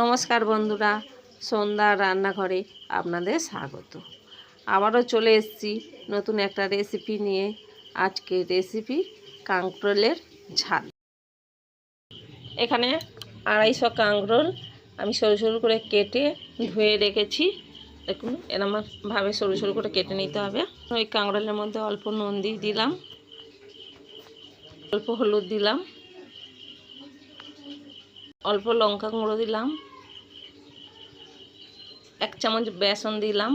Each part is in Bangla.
নমস্কার বন্ধুরা, সন্ধ্যার রান্নাঘরে আপনাদের স্বাগত। আবারও চলে এসেছি নতুন একটা রেসিপি নিয়ে। আজকের রেসিপি কাঁকরোলের ঝাল। এখানে 250 কাঁকরোল আমি সরু সরু করে কেটে ধুয়ে রেখেছি। দেখুন এরকমভাবে সরু সরু করে কেটে নিতে হবে। ওই কাঁকরোলের মধ্যে অল্প নুন দিয়ে দিলাম, অল্প হলুদ দিলাম, অল্প লঙ্কা গুঁড়ো দিলাম, 1 চামচ বেসন দিলাম,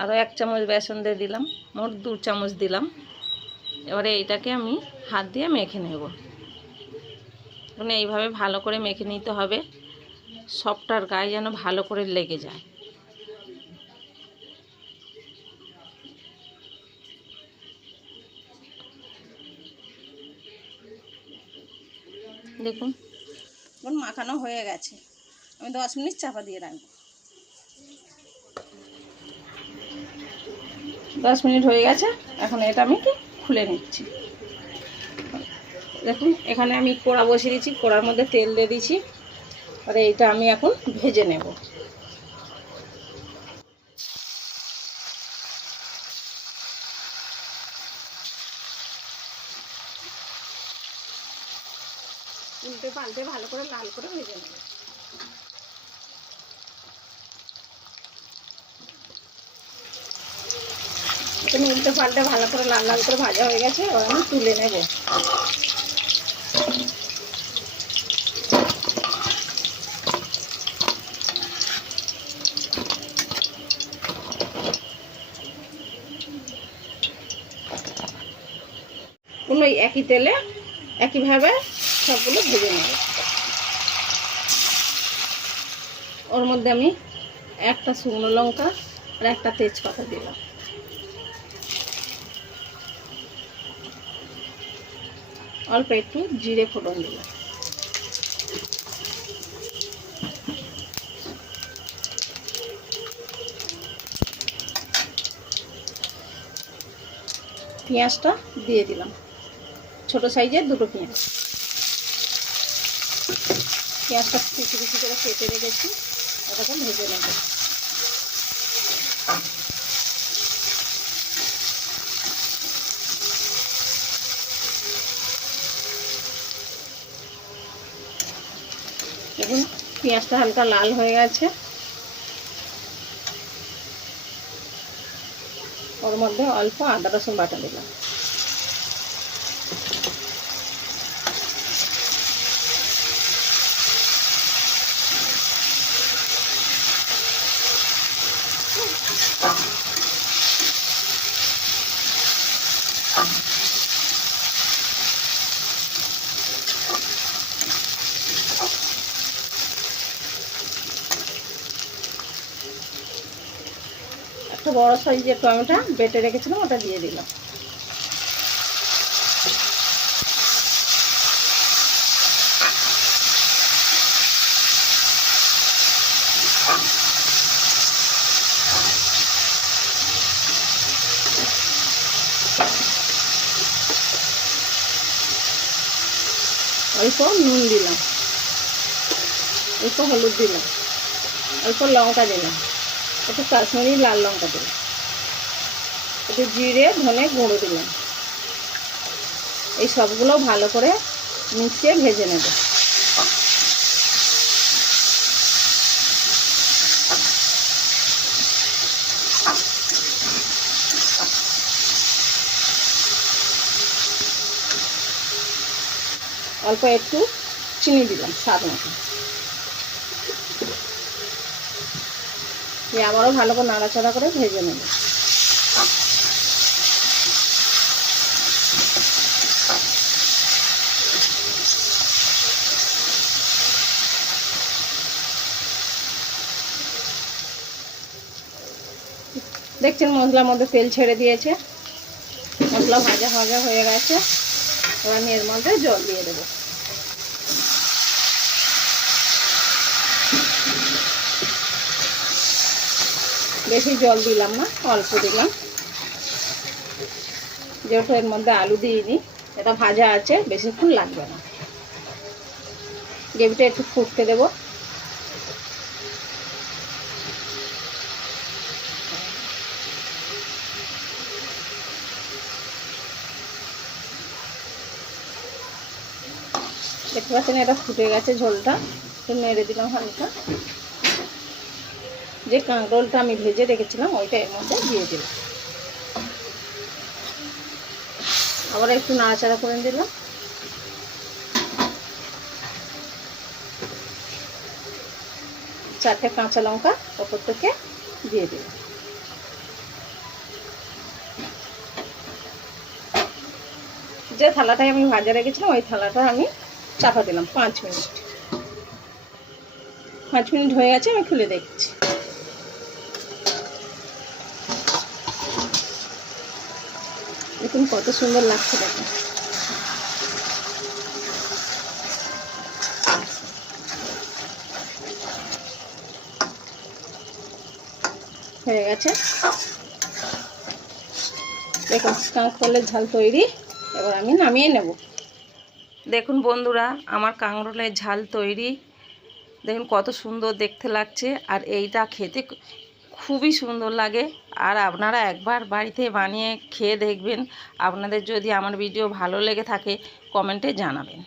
আরও 1 চামচ বেসন দিয়ে দিলাম, মোট 2 চামচ দিলাম। এবারে এইটাকে আমি হাত দিয়ে মেখে নেব। মানে এইভাবে ভালো করে মেখে নিতে হবে, সবটার গায়ে যেন ভালো করে লেগে যায়। দেখুন এখন মাখানো হয়ে গেছে, আমি 10 মিনিট চাপা দিয়ে রাখবো। 10 মিনিট হয়ে গেছে, এখন এটা আমি খুলে নিচ্ছি। দেখুন এখানে আমি কড়া বসিয়ে দিয়েছি, কড়ার মধ্যে তেল দিয়ে দিয়েছি। আর এইটা আমি এখন ভেজে নেব। উল্টে পাল্টে ভালো করে লাল করে ভেজে নেব। এখানে উল্টে পাল্টে ভালো করে লাল লাল করে ভাজা হয়ে গেছে, এবার আমি তুলে নেব। ওই একই তেলে একইভাবে সবগুলো ভেজে নেব। ওর মধ্যে আমি একটা শুকনো লঙ্কা আর একটা তেজপাতা দিলাম। অল্প একটু জিরে ফোড়ন দিলাম। পেঁয়াজটা দিয়ে দিলাম, ছোট সাইজের 2টো পেঁয়াজ। পেঁয়াজটা কুচি কুচি করে কেটে রেখেছি, ওটাকে ভেজে নেব। দেখুন পেঁয়াজটা হালকা লাল হয়ে গেছে, ওর মধ্যে অল্প আদা রসুন বাটা দিলাম। একটা বড় সাইজের টমেটো বেটে রেখেছিলাম, ওটা দিয়ে দিলাম। অল্প নুন দিলাম, অল্প হলুদ দিলাম, অল্প লঙ্কা দিলাম, একটু কাশ্মীরি লাল লঙ্কা দিলাম, একটু জিরে ধনে গুঁড়ো দিলাম। এই সবগুলো ভালো করে মিশিয়ে ভেজে নেব। অল্প একটু চিনি দিলাম স্বাদ মতো। আবারও ভালো করে নাড়াচাড়া করে ভেজে নেব। দেখছেন মশলার মধ্যে তেল ছেড়ে দিয়েছে, মশলা ভাজা ভাজা হয়ে গেছে। এবার আমি এর মধ্যে জল দিয়ে দেবো। বেশি জল দিলাম না, অল্প দিলাম, যেহেতু এর মধ্যে আলু দিইনি, এটা ভাজা আছে, বেশিক্ষণ লাগবে না। গ্রেভিটা একটু ফুটতে দেবো। দেখতে পাচ্ছেন এটা ফুটে গেছে ঝোলটা, একটু নেড়ে দিলাম হালকা। যে কাঁকরোলটা আমি ভেজে রেখেছিলাম ওইটা এর মধ্যে দিয়ে দিলাম, আবার একটু নাড়াচাড়া করে দিলাম। চারটে কাঁচা লঙ্কা ওপর থেকে দিয়ে দিলাম। যে থালাটায় আমি ভাজা রেখেছিলাম ওই থালাটা আমি চাপা দিলাম 5 মিনিট। 5 মিনিট হয়ে গেছে, আমি খুলে দেখছি। দেখুন কত সুন্দর লাগছে, দেখুন। হয়ে গেছে, দেখুন কাঁকরোলের ঝাল তৈরি। এবার আমি নামিয়ে নেব। দেখুন বন্ধুরা, আমার কাঁকরোলের ঝাল তৈরি। দেখুন কত সুন্দর দেখতে লাগছে, আর এইটা খেতে খুবই সুন্দর লাগে। আর আপনারা একবার বাড়িতে বানিয়ে খেয়ে দেখবেন। আপনাদের যদি আমার ভিডিও ভালো লেগে থাকে কমেন্টে জানাবেন।